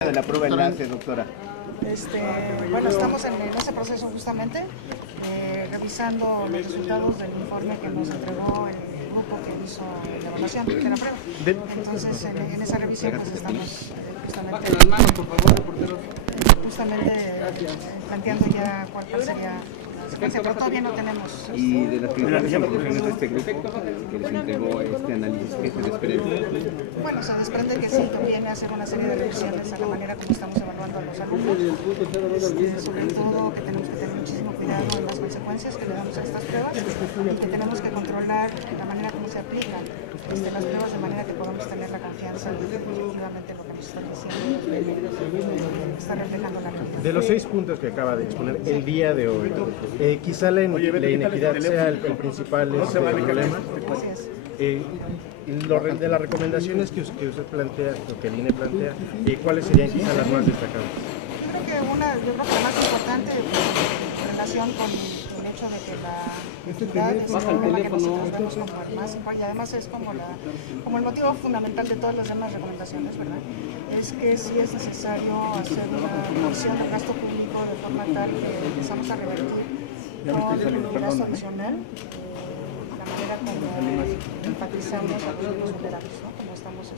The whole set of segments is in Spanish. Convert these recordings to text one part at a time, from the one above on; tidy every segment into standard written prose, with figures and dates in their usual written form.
De la prueba enlace, doctora. Bueno, estamos en ese proceso justamente, revisando los resultados del informe que nos entregó el grupo que hizo la evaluación de la prueba. Entonces, en esa revisión pues estamos justamente planteando ya cuál sería la secuencia, pero todavía no tenemos. Y de las principales conclusiones de este grupo que les entregó este análisis, ¿qué se desprende? Bueno, se desprende que sí conviene hacer una serie de revisiones a la manera como estamos evaluando a los alumnos, sobre todo que tenemos que tener muchísimo cuidado en las consecuencias que le damos a estas pruebas y que tenemos que controlar la manera como se aplican las pruebas de manera que podamos tener la confianza de que efectivamente lo que nos están diciendo está reflejando la realidad. De los 6 puntos que acaba de exponer el día de hoy, quizá la inequidad sea el principal problema. Así es. De las recomendaciones que usted plantea, o que el INE plantea, ¿cuáles serían quizá las más destacadas? Yo creo que la más importante en relación con el hecho de que la equidad es un problema que nosotros vemos como el más importante y además es como el motivo fundamental de todas las demás recomendaciones, ¿verdad? Es que sí es necesario hacer una reducción del gasto público de forma tal que empezamos a revertir todo el gasto adicional, la manera como enfatizamos a los grupos vulnerables, ¿no? Como estamos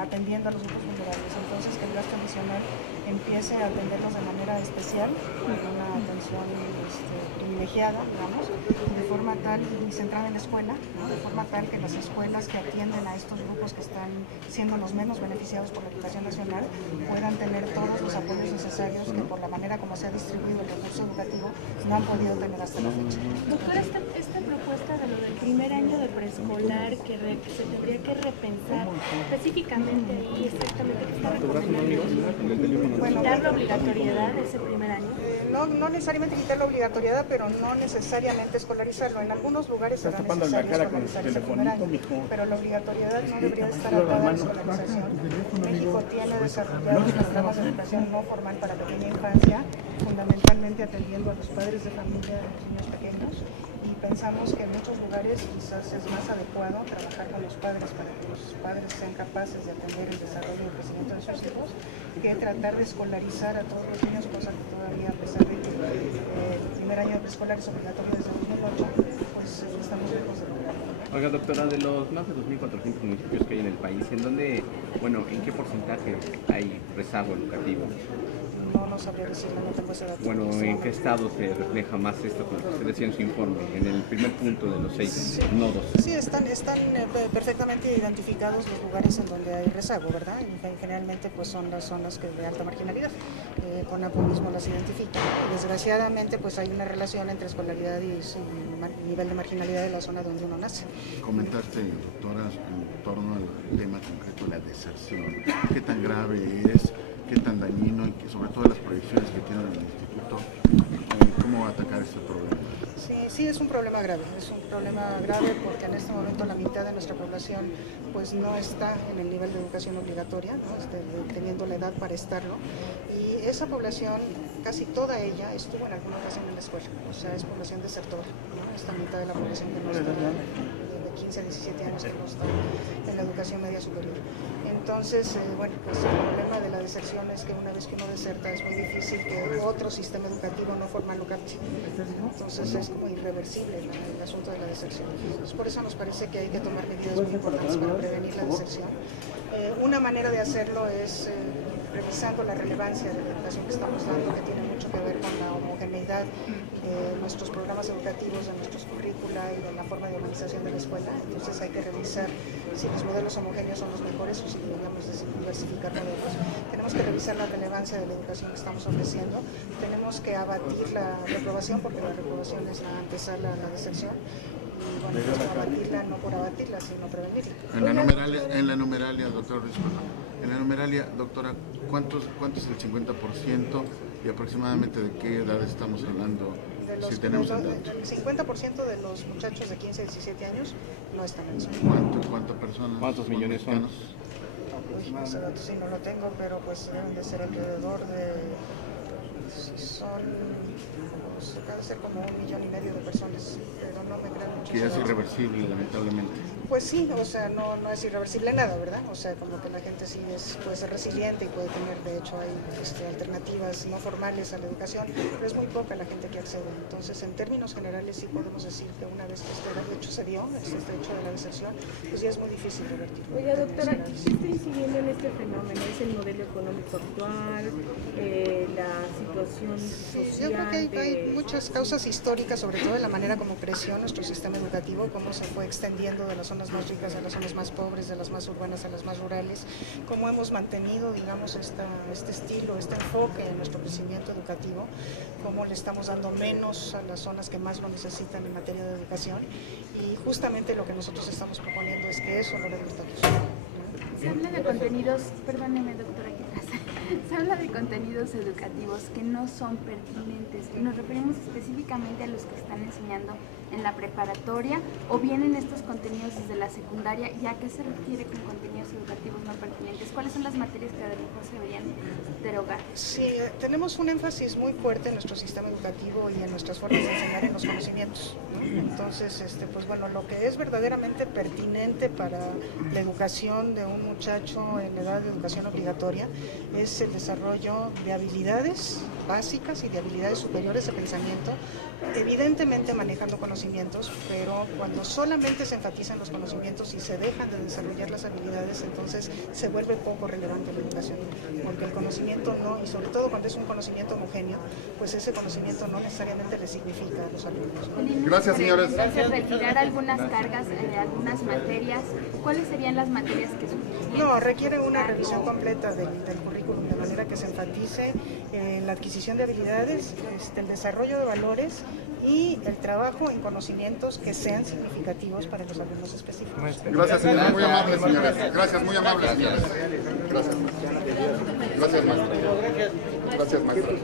atendiendo a los grupos vulnerables. Entonces, que el gasto adicional empiece a atenderlos de manera especial, con una atención privilegiada, digamos, de forma tal y centrada en la escuela, ¿no? De forma tal que las escuelas que atienden a estos grupos que están siendo los menos beneficiados por la educación nacional puedan tener todos los apoyos necesarios que por la manera como se ha distribuido el recurso educativo no han podido tener hasta la fecha. Doctora, esta propuesta de lo del primer año de preescolar que se tendría que repensar específicamente y exactamente qué está recomendando. Bueno, ¿Quitar la obligatoriedad de ese primer año? No necesariamente quitar la obligatoriedad, pero no necesariamente escolarizarlo. En algunos lugares será necesario escolarizar ese primer año, pero la obligatoriedad no debería estar atada a la escolarización. México tiene desarrollados programas de educación no formal para pequeña infancia, fundamentalmente atendiendo a los padres de familia de los niños pequeños, y pensamos que en muchos lugares quizás es más adecuado trabajar con los padres para que los padres sean capaces de atender el desarrollo y el crecimiento de sus hijos, que tratar de escolarizar a todos los niños, cosa que todavía, a pesar de que el primer año de preescolar es obligatorio desde 2008, pues estamos lejos de lograrlo. Oiga, doctora, de los más de 2.400 municipios que hay en el país, ¿en qué porcentaje hay rezago educativo? No sabría decirlo, no tengo ese dato. Bueno, ¿en qué estado se refleja más esto con lo que usted decía en su informe? En el primer punto de los 6 nodos. Sí, están perfectamente identificados los lugares en donde hay rezago, ¿verdad? Generalmente pues son las zonas de alta marginalidad. CONAPO mismo las identifica. Desgraciadamente pues hay una relación entre escolaridad y nivel de marginalidad de la zona donde uno nace. Comentaste, doctora, en torno al tema concreto de la deserción. ¿Qué tan grave es? ¿Qué tan dañino? Y sobre todo las proyecciones que tiene el instituto, ¿cómo va a atacar este problema? Sí, es un problema grave. Es un problema grave porque en este momento la mitad de nuestra población pues no está en el nivel de educación obligatoria, ¿no? Teniendo la edad para estarlo. Y esa población, casi toda ella, estuvo en alguna ocasión en la escuela. O sea, es población desertora, ¿no? Esta mitad de la población que no está de 15 a 17 años que no está en la educación media superior. Entonces, pues el problema de la deserción es que una vez que uno deserta es muy difícil que otro sistema educativo no formal lo capte. Entonces es como irreversible el asunto de la deserción. Entonces, por eso nos parece que hay que tomar medidas muy importantes para prevenir la deserción. Una manera de hacerlo es revisando la relevancia de la educación que estamos dando, que tiene mucho que ver con la homogeneidad de nuestros programas educativos, de nuestros currícula y de la forma de organización de la escuela. Entonces hay que revisar si los modelos homogéneos son los mejores o si deberíamos diversificar modelos. Tenemos que revisar la relevancia de la educación que estamos ofreciendo. Tenemos que abatir la reprobación, porque la reprobación es la antesala a la deserción. Y bueno, pues abatirla no por abatirla, sino prevenirla. En la numeralia, doctor, en la numeralia, doctora, ¿cuánto es el 50% y aproximadamente de qué edad estamos hablando? Si tenemos el dato. El 50% de los muchachos de 15 a 17 años no están en eso. ¿Cuántas personas? ¿Cuántos millones son? Ese dato sí no lo tengo, pero pues deben de ser alrededor de... Debe ser como 1,5 millones de personas, pero no me crean mucho. Que ya es irreversible, lamentablemente. Pues sí, o sea, no es irreversible nada, ¿verdad? O sea, como que la gente sí puede ser resiliente y puede tener, de hecho, hay alternativas no formales a la educación, pero es muy poca la gente que accede. Entonces, en términos generales, sí podemos decir que una vez que este hecho se dio, este hecho de la deserción, pues ya es muy difícil revertirlo. Oiga, doctora, ¿qué está incidiendo en este fenómeno? ¿Es el modelo económico actual, la situación social? Sí, yo creo que hay muchas causas históricas, sobre todo de la manera como creció nuestro sistema educativo, cómo se fue extendiendo de las zonas más ricas a las zonas más pobres, de las más urbanas a las más rurales, cómo hemos mantenido, digamos, este estilo, este enfoque en nuestro crecimiento educativo, cómo le estamos dando menos a las zonas que más lo necesitan en materia de educación, y justamente lo que nosotros estamos proponiendo es que eso no revirtamos. Se habla de contenidos, perdóneme doctora, ¿qué pasa? Se habla de contenidos educativos que no son pertinentes. Nos referimos específicamente a los que están enseñando en la preparatoria o vienen estos contenidos desde la secundaria. ¿Y a qué se refiere con contenidos educativos no pertinentes? ¿Cuáles son las materias que a lo mejor se deberían derogar? Sí, tenemos un énfasis muy fuerte en nuestro sistema educativo y en nuestras formas de enseñar en los conocimientos, ¿no? Entonces, pues bueno, lo que es verdaderamente pertinente para la educación de un muchacho en edad de educación obligatoria es el desarrollo de habilidades básicas y de habilidades superiores de pensamiento, evidentemente manejando conocimientos, pero cuando solamente se enfatizan los conocimientos y se dejan de desarrollar las habilidades, entonces se vuelve poco relevante la educación, porque el conocimiento no, y sobre todo cuando es un conocimiento homogéneo, pues ese conocimiento no necesariamente le significa a los alumnos, ¿no? Gracias, señores. Entonces, retirar algunas cargas, algunas materias, ¿cuáles serían las materias que sugieren? No, requiere una revisión completa del currículum, de manera que se enfatice la adquisición de habilidades, el desarrollo de valores y el trabajo en conocimientos que sean significativos para los alumnos específicos. Gracias, señores. Muy amables, señores. Gracias, muy amables, señores. Gracias. Gracias, maestro. Gracias, maestro.